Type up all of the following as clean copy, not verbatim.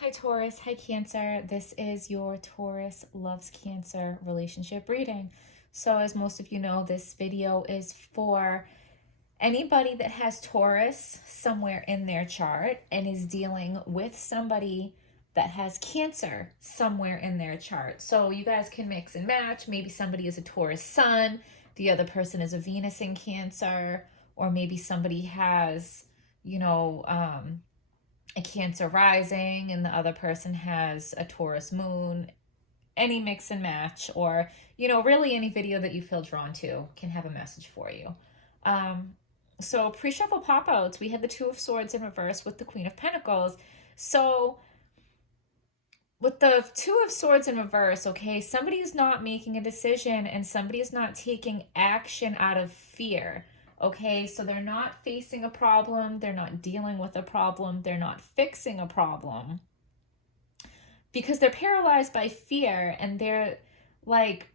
Hi Taurus, hi Cancer. This is your Taurus loves Cancer relationship reading. So as most of you know, this video is for anybody that has Taurus somewhere in their chart and is dealing with somebody that has Cancer somewhere in their chart. So you guys can mix and match. Maybe somebody is a Taurus sun, the other person is a Venus in Cancer, or maybe somebody has, a Cancer rising and the other person has a Taurus moon. Any mix and match, or really any video that you feel drawn to can have a message for you. So pre-shuffle pop-outs, we had the Two of Swords in reverse with the Queen of Pentacles. So with the Two of Swords in reverse, okay, somebody is not making a decision and somebody is not taking action out of fear. Okay, so they're not facing a problem, they're not dealing with a problem, they're not fixing a problem because they're paralyzed by fear, and they're like,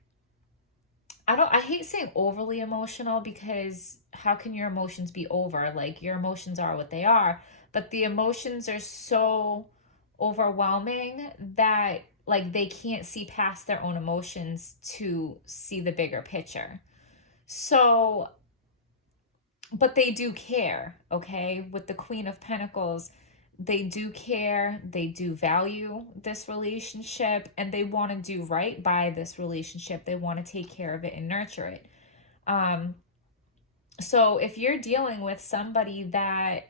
I hate saying overly emotional, because how can your emotions be over? Like, your emotions are what they are, but the emotions are so overwhelming that like they can't see past their own emotions to see the bigger picture. So, but they do care, okay? With the Queen of Pentacles, they do care, they do value this relationship, and they want to do right by this relationship. They want to take care of it and nurture it. So if you're dealing with somebody that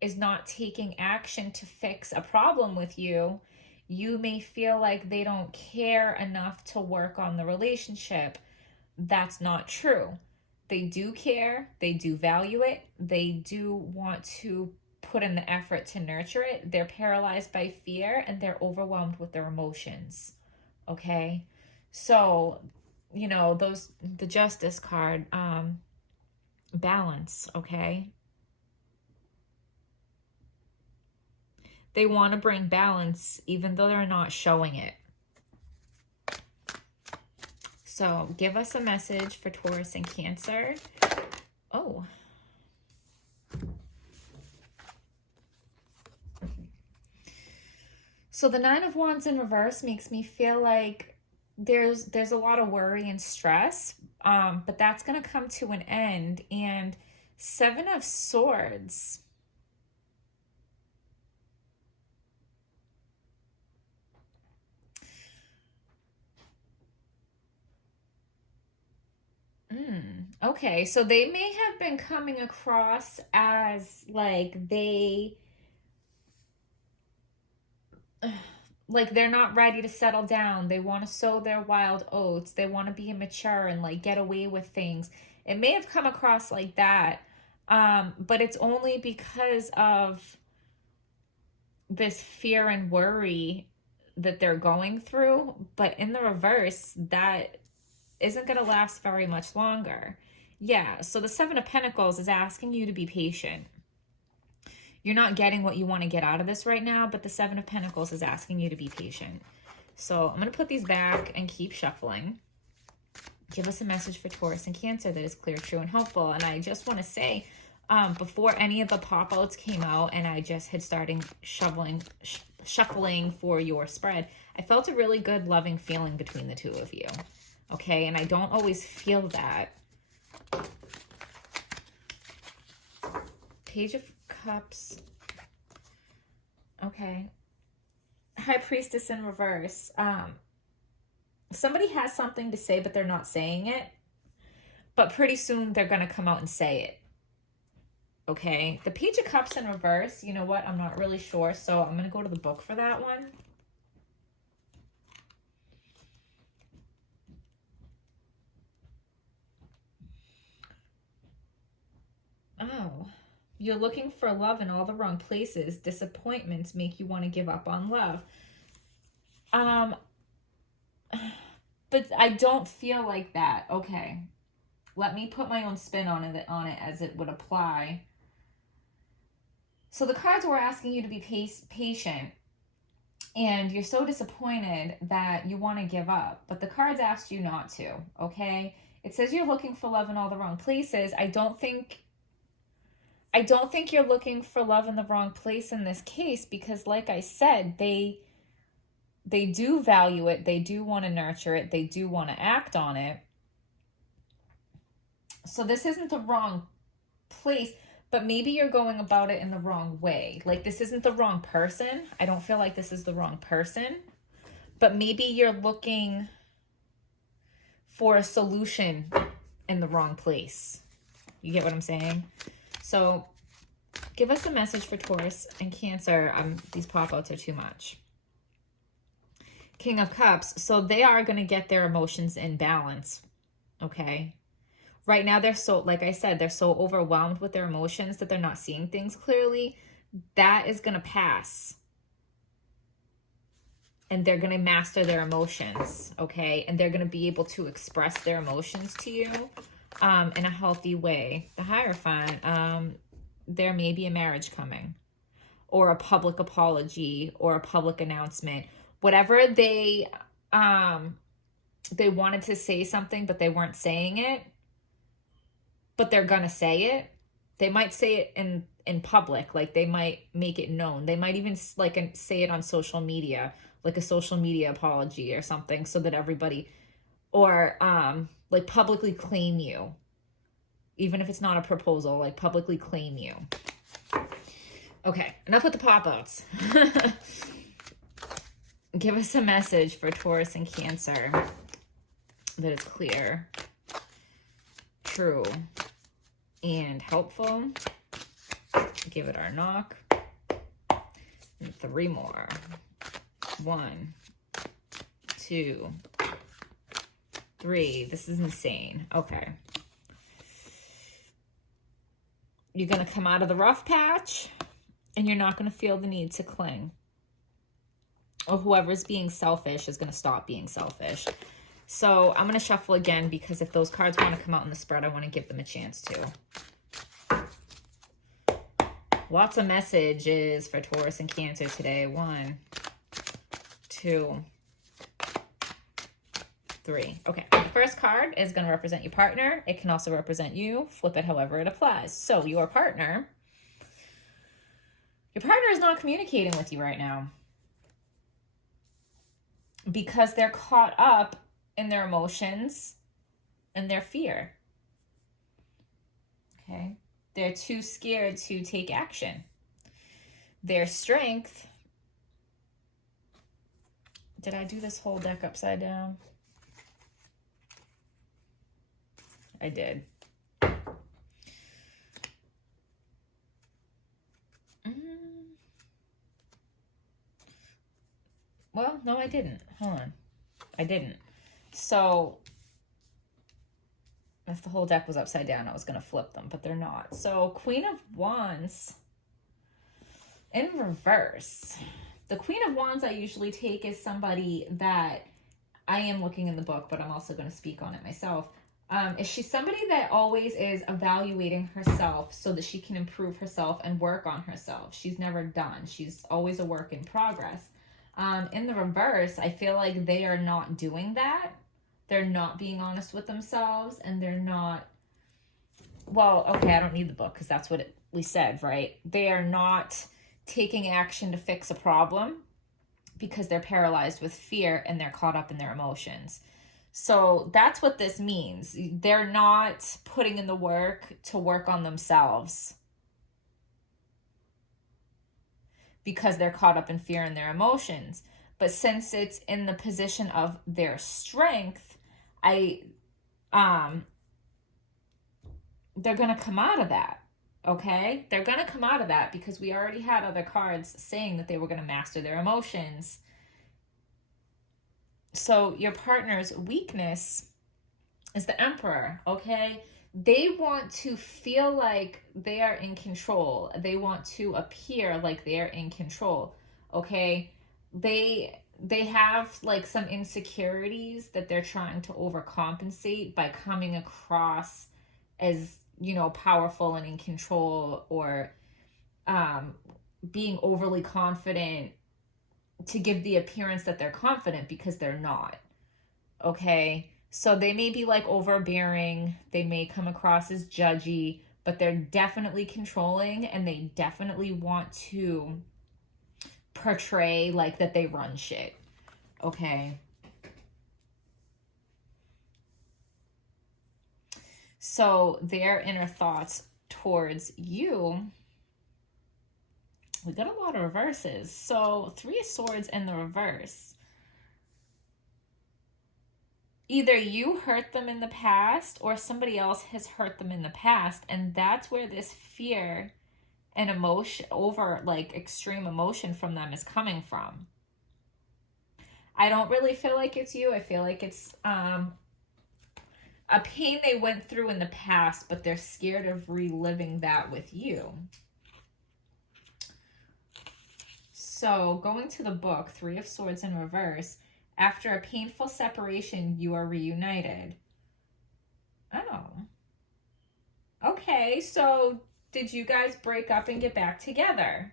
is not taking action to fix a problem with you, you may feel like they don't care enough to work on the relationship. That's not true. They do care, they do value it, they do want to put in the effort to nurture it. They're paralyzed by fear and they're overwhelmed with their emotions. Okay? So, the Justice card, balance, okay? They want to bring balance even though they're not showing it. So give us a message for Taurus and Cancer. Oh. So the Nine of Wands in reverse makes me feel like there's a lot of worry and stress, but that's going to come to an end. And Seven of Swords. Okay, so they may have been coming across as like they're not ready to settle down. They want to sow their wild oats. They want to be immature and like get away with things. It may have come across like that, but it's only because of this fear and worry that they're going through. But in the reverse, that isn't going to last very much longer. Yeah, so the Seven of Pentacles is asking you to be patient. You're not getting what you want to get out of this right now, but the Seven of Pentacles is asking you to be patient. So I'm going to put these back and keep shuffling. Give us a message for Taurus and Cancer that is clear, true, and hopeful. And I just want to say, before any of the pop-outs came out and I just had started shuffling for your spread, I felt a really good, loving feeling between the two of you. Okay, and I don't always feel that. Page of Cups. Okay. High Priestess in reverse. Somebody has something to say, but they're not saying it. But pretty soon they're going to come out and say it. Okay. The Page of Cups in reverse, you know what? I'm not really sure. So I'm going to go to the book for that one. Oh. You're looking for love in all the wrong places. Disappointments make you want to give up on love. But I don't feel like that. Okay. Let me put my own spin on it as it would apply. So the cards were asking you to be patient. And you're so disappointed that you want to give up. But the cards asked you not to. Okay? It says you're looking for love in all the wrong places. I don't think I don't think you're looking for love in the wrong place in this case, because like I said, they do value it. They do want to nurture it. They do want to act on it. So this isn't the wrong place, but maybe you're going about it in the wrong way. Like, this isn't the wrong person. I don't feel like this is the wrong person, but maybe you're looking for a solution in the wrong place. You get what I'm saying? So give us a message for Taurus and Cancer. These pop-outs are too much. King of Cups. So they are going to get their emotions in balance. Okay. Right now, they're so, like I said, they're so overwhelmed with their emotions that they're not seeing things clearly. That is going to pass. And they're going to master their emotions, okay? And they're going to be able to express their emotions to you in a healthy way. The Hierophant, there may be a marriage coming, or a public apology, or a public announcement. Whatever they wanted to say something, but they weren't saying it, but they're going to say it. They might say it in public, like they might make it known. They might even like say it on social media, like a social media apology or something, so that everybody, or like publicly claim you. Even if it's not a proposal, like publicly claim you. Okay, enough with the pop-outs. Give us a message for Taurus and Cancer that is clear, true, and helpful. Give it our knock. And 3 more. 1, 2, 3. This is insane. Okay. You're going to come out of the rough patch, and you're not going to feel the need to cling. Or whoever's being selfish is going to stop being selfish. So I'm going to shuffle again, because if those cards want to come out in the spread, I want to give them a chance to. Lots of messages for Taurus and Cancer today. 1, 2, 3. Okay, the first card is going to represent your partner. It can also represent you. Flip it however it applies. So your partner is not communicating with you right now, because they're caught up in their emotions and their fear. Okay, they're too scared to take action. Their strength. Did I do this whole deck upside down? I did. Well, no, I didn't. Hold on. I didn't. So, if the whole deck was upside down, I was going to flip them, but they're not. So, Queen of Wands in reverse. The Queen of Wands I usually take as somebody that I am looking in the book, but I'm also going to speak on it myself. Is she somebody that always is evaluating herself so that she can improve herself and work on herself? She's never done. She's always a work in progress. In the reverse, I feel like they are not doing that. They're not being honest with themselves, and they're not, well, okay, I don't need the book because that's what we said, right? They are not taking action to fix a problem because they're paralyzed with fear and they're caught up in their emotions. So that's what this means. They're not putting in the work to work on themselves because they're caught up in fear and their emotions. But since it's in the position of their strength, they're going to come out of that. Okay? They're going to come out of that because we already had other cards saying that they were going to master their emotions. So your partner's weakness is the Emperor, okay? They want to feel like they are in control. They want to appear like they're in control, okay? They have like some insecurities that they're trying to overcompensate by coming across as, you know, powerful and in control, or being overly confident to give the appearance that they're confident because they're not. Okay? So they may be like overbearing. They may come across as judgy, but they're definitely controlling, and they definitely want to portray like that they run shit. Okay. So their inner thoughts towards you, we got a lot of reverses. So 3 of Swords in the reverse. Either you hurt them in the past or somebody else has hurt them in the past. And that's where this fear and emotion, over like extreme emotion from them, is coming from. I don't really feel like it's you. I feel like it's a pain they went through in the past, but they're scared of reliving that with you. So going to the book, 3 of Swords in reverse. After a painful separation, you are reunited. Oh. Okay, so did you guys break up and get back together?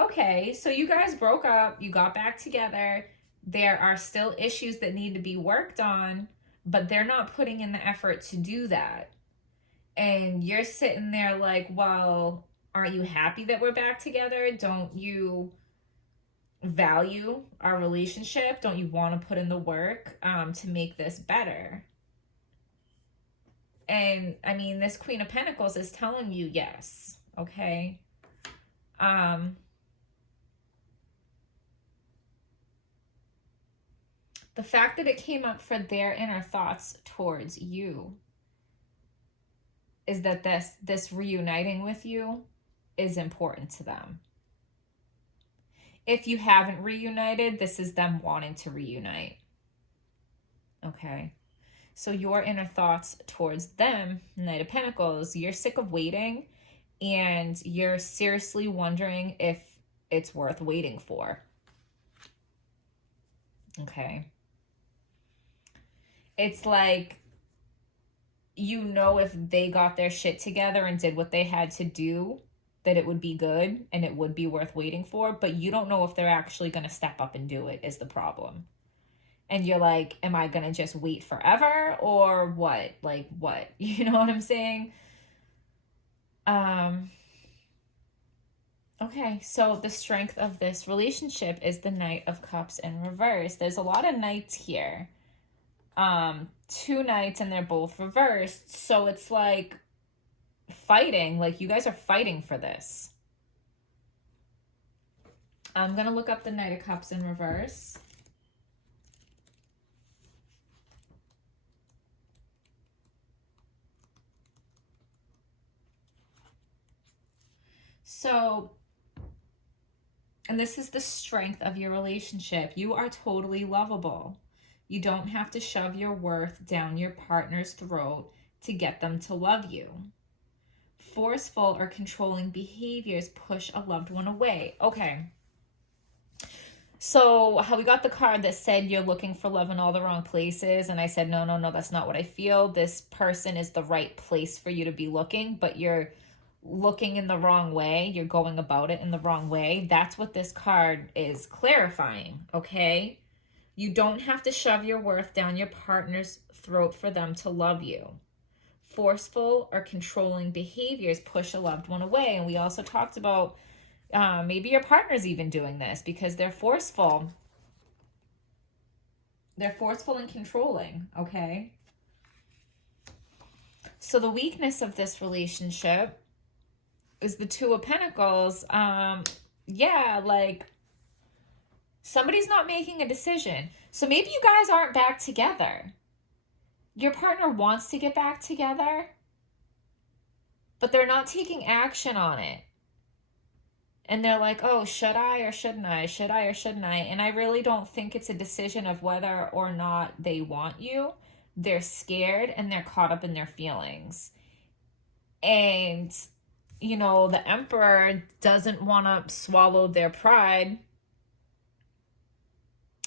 Okay, so you guys broke up, you got back together. There are still issues that need to be worked on, but they're not putting in the effort to do that. And you're sitting there like, well, aren't you happy that we're back together? Don't you value our relationship? Don't you want to put in the work to make this better? And I mean, this Queen of Pentacles is telling you yes. Okay. The fact that it came up for their inner thoughts towards you is that this reuniting with you is important to them. If you haven't reunited, this is them wanting to reunite. Okay. So your inner thoughts towards them, Knight of Pentacles, you're sick of waiting and you're seriously wondering if it's worth waiting for. Okay. It's like, you know, if they got their shit together and did what they had to do, that it would be good and it would be worth waiting for, but you don't know if they're actually going to step up and do it is the problem. And you're like, am I going to just wait forever or what? Like what? You know what I'm saying? Okay, so the strength of this relationship is the Knight of Cups in reverse. There's a lot of knights here. 2 knights and they're both reversed. So it's like fighting, like you guys are fighting for this. I'm going to look up the Knight of Cups in reverse. So, and this is the strength of your relationship. You are totally lovable. You don't have to shove your worth down your partner's throat to get them to love you. Forceful or controlling behaviors push a loved one away. Okay. So how we got the card that said you're looking for love in all the wrong places. And I said, no, that's not what I feel. This person is the right place for you to be looking, but you're looking in the wrong way. You're going about it in the wrong way. That's what this card is clarifying. Okay. You don't have to shove your worth down your partner's throat for them to love you. Forceful or controlling behaviors push a loved one away. And we also talked about maybe your partner's even doing this because they're forceful. They're forceful and controlling, okay? So the weakness of this relationship is the 2 of Pentacles. Yeah, like somebody's not making a decision. So maybe you guys aren't back together. Your partner wants to get back together, but they're not taking action on it. And they're like, oh, should I or shouldn't I? Should I or shouldn't I? And I really don't think it's a decision of whether or not they want you. They're scared and they're caught up in their feelings. And, you know, the Emperor doesn't want to swallow their pride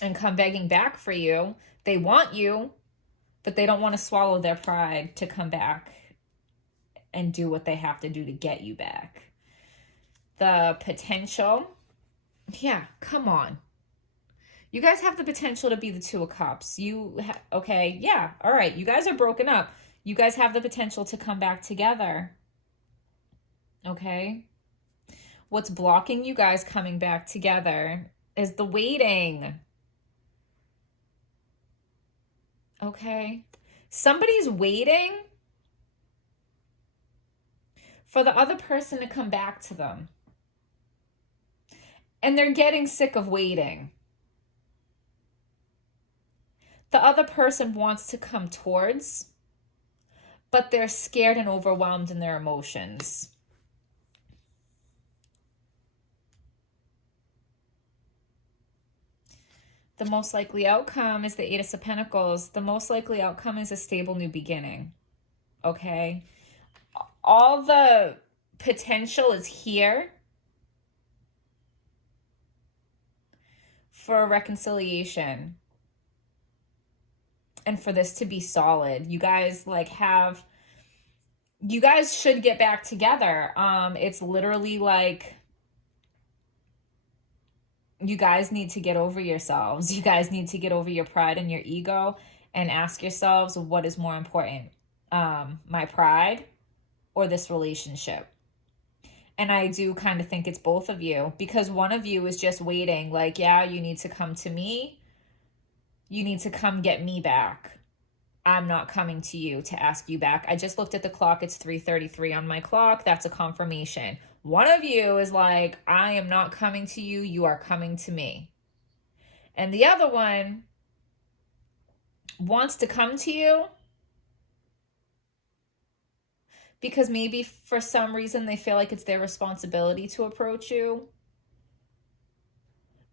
and come begging back for you. They want you, but they don't want to swallow their pride to come back and do what they have to do to get you back. The potential, yeah, come on. You guys have the potential to be the 2 of Cups. Okay, yeah, all right. You guys are broken up. You guys have the potential to come back together. Okay? What's blocking you guys coming back together is the waiting. Okay? Somebody's waiting for the other person to come back to them. And they're getting sick of waiting. The other person wants to come towards, but they're scared and overwhelmed in their emotions. The most likely outcome is the Eight of Pentacles. The most likely outcome is a stable new beginning. Okay? All the potential is here for a reconciliation and for this to be solid. You guys you guys should get back together. It's literally like you guys need to get over yourselves. You guys need to get over your pride and your ego and ask yourselves, what is more important? My pride or this relationship? And I do kind of think it's both of you, because one of you is just waiting, like, yeah, you need to come to me. You need to come get me back. I'm not coming to you to ask you back. I just looked at the clock. It's 3:33 on my clock. That's a confirmation. One of you is like, I am not coming to you. You are coming to me. And the other one wants to come to you because maybe for some reason they feel like it's their responsibility to approach you,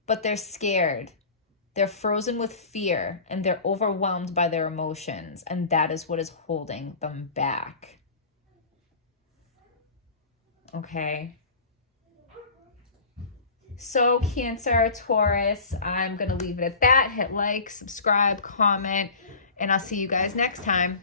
but they're scared. They're frozen with fear and they're overwhelmed by their emotions, and that is what is holding them back. Okay. So Cancer, Taurus, I'm going to leave it at that. Hit like, subscribe, comment, and I'll see you guys next time.